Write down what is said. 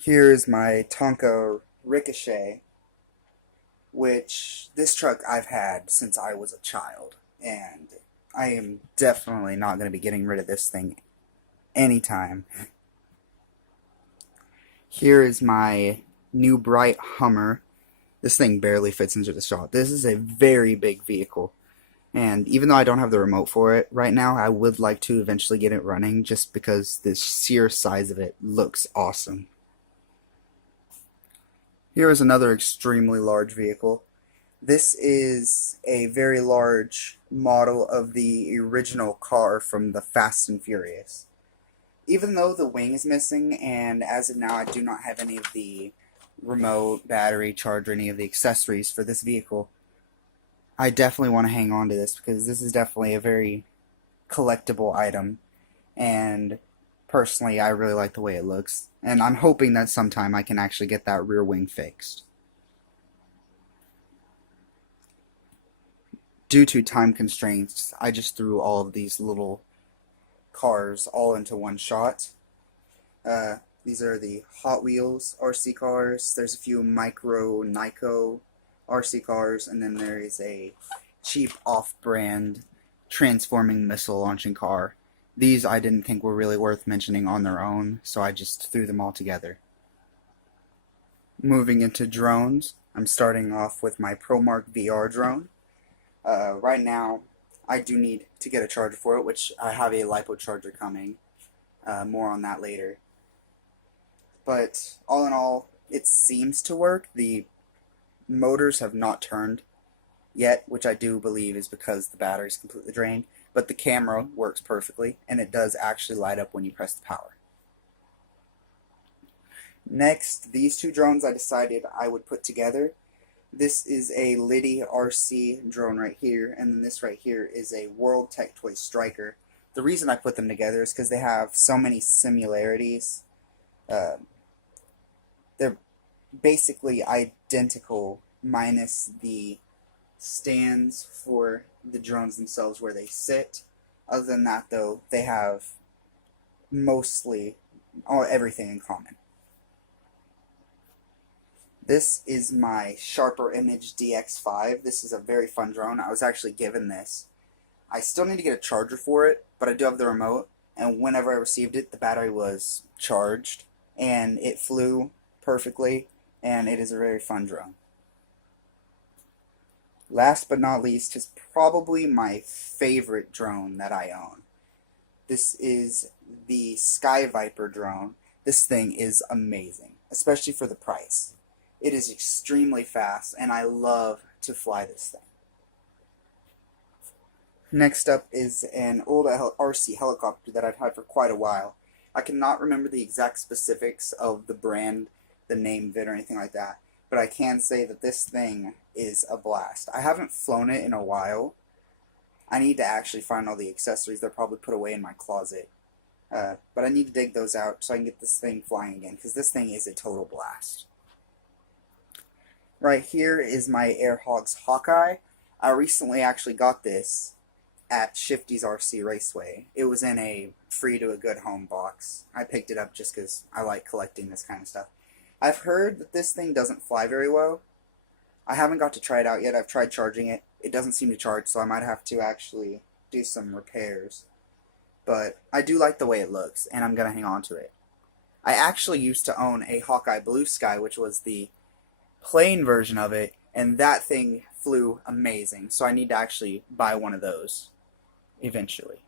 Here's my Tonka Ricochet, which this truck I've had since I was a child, and I am definitely not going to be getting rid of this thing anytime. Here is my new bright Hummer. This thing barely fits into the shop. This is a very big vehicle, and even though I don't have the remote for it right now, I would like to eventually get it running just because the sheer size of it looks awesome. Here is another extremely large vehicle. This is a very large model of the original car from the Fast and Furious. Even though the wing is missing, and as of now I do not have any of the remote, battery, charger, any of the accessories for this vehicle, I definitely want to hang on to this because this is definitely a very collectible item, and personally I really like the way it looks, and I'm hoping that sometime I can actually get that rear wing fixed. Due to time constraints, I just threw all of these little cars all into one shot. These are the Hot Wheels RC cars. There's a few Micro Nyko RC cars, and then there is a cheap off-brand transforming missile launching car. These I didn't think were really worth mentioning on their own, so I just threw them all together. Moving into drones, I'm starting off with my ProMark VR drone. Right now, I do need to get a charger for it, which I have a LiPo charger coming. More on that later. But all in all, it seems to work. The motors have not turned yet, which I do believe is because the battery is completely drained. But the camera works perfectly, and it does actually light up when you press the power. Next, these two drones I decided I would put together. This is a Liddy RC drone right here, and then this right here is a World Tech Toy Striker. The reason I put them together is because they have so many similarities. They're basically identical, minus the stands for the drones themselves where they sit. Other than that, though, they have mostly everything in common. This is my Sharper Image DX5. This is a very fun drone. I was actually given this. I still need to get a charger for it, but I do have the remote, and whenever I received it, the battery was charged, and it flew perfectly, and it is a very fun drone. Last but not least is probably my favorite drone that I own. This is the Sky Viper drone. This thing is amazing, especially for the price. It is extremely fast, and I love to fly this thing. Next up is an old RC helicopter that I've had for quite a while. I cannot remember the exact specifics of the brand, the name of it, or anything like that, but I can say that this thing is a blast. I haven't flown it in a while. I need to actually find all the accessories. They're probably put away in my closet. But I need to dig those out so I can get this thing flying again, because this thing is a total blast. Right here is my Airhogs Hawkeye. I recently actually got this at Shifty's RC Raceway. It was in a free to a good home box. I picked it up just because I like collecting this kind of stuff. I've heard that this thing doesn't fly very well. I haven't got to try it out yet. I've tried charging it. It doesn't seem to charge, so I might have to actually do some repairs. But I do like the way it looks, and I'm going to hang on to it. I actually used to own a Hawkeye Blue Sky, which was the plain version of it, and that thing flew amazing, so I need to actually buy one of those eventually.